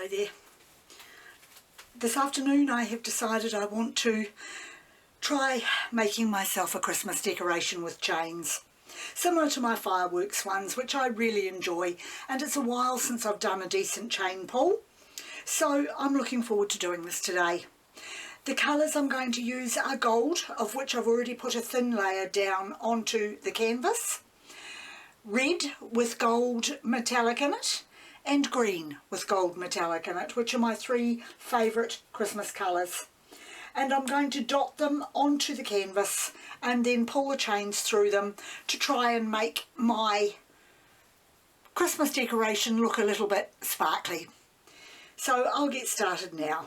Hello there. This afternoon I have decided I want to try making myself a Christmas decoration with chains, similar to my fireworks ones, which I really enjoy, and it's a while since I've done a decent chain pull, so I'm looking forward to doing this today. The colours I'm going to use are gold, of which I've already put a thin layer down onto the canvas, red with gold metallic in it, and green with gold metallic in it, which are my three favourite Christmas colours. And I'm going to dot them onto the canvas and then pull the chains through them to try and make my Christmas decoration look a little bit sparkly. So I'll get started now.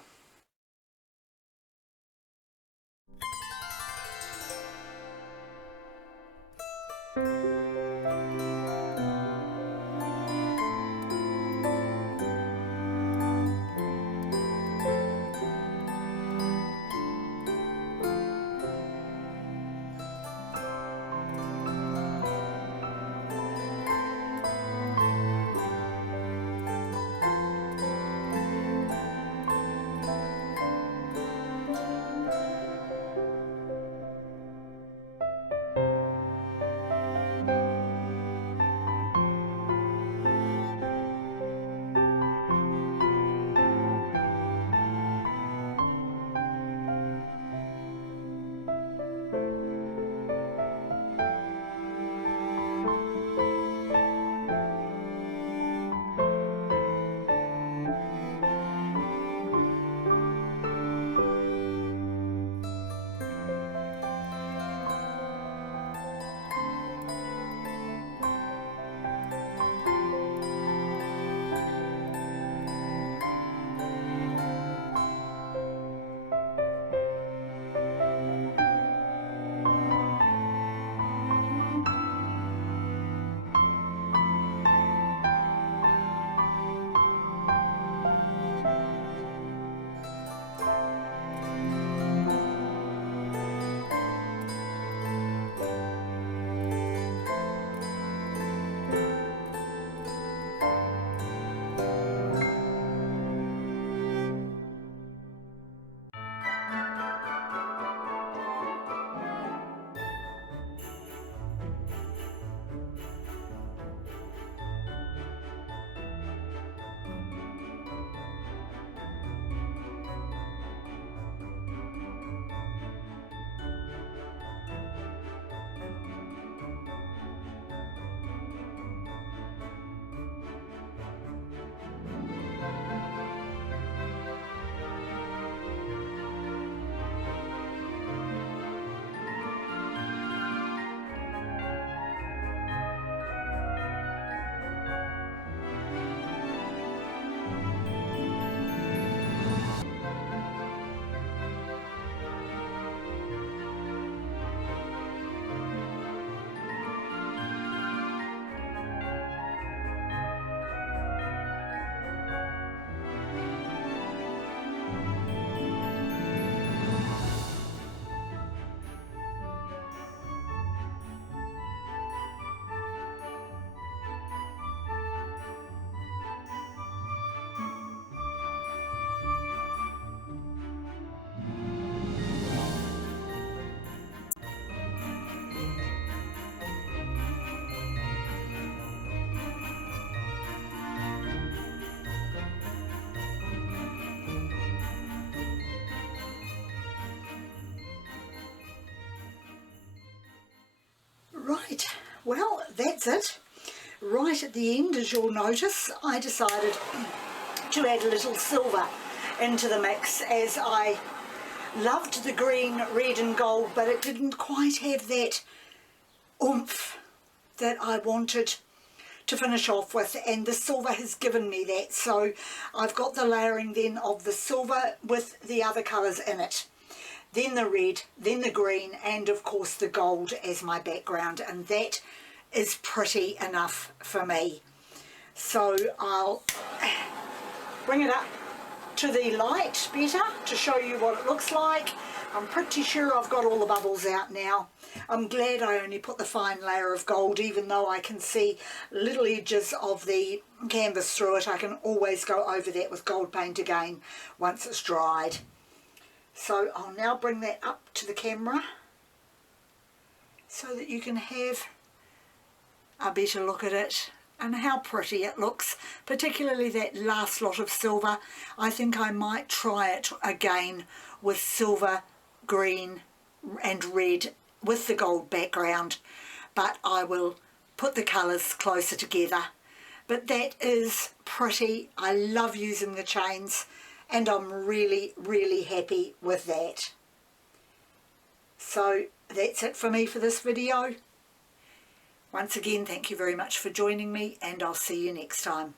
Right, well that's it. Right at the end, as you'll notice, I decided to add a little silver into the mix, as I loved the green, red and gold, but it didn't quite have that oomph that I wanted to finish off with, and the silver has given me that. So I've got the layering then of the silver with the other colours in it, then the red, then the green, and of course the gold as my background, and that is pretty enough for me. So I'll bring it up to the light better to show you what it looks like. I'm pretty sure I've got all the bubbles out now. I'm glad I only put the fine layer of gold, even though I can see little edges of the canvas through it. I can always go over that with gold paint again once it's dried. So I'll now bring that up to the camera so that you can have a better look at it and how pretty it looks, particularly that last lot of silver. I think I might try it again with silver, green and red with the gold background, but I will put the colours closer together. But that is pretty. I love using the chains and I'm really, really happy with that. So that's it for me for this video. Once again, thank you very much for joining me, and I'll see you next time.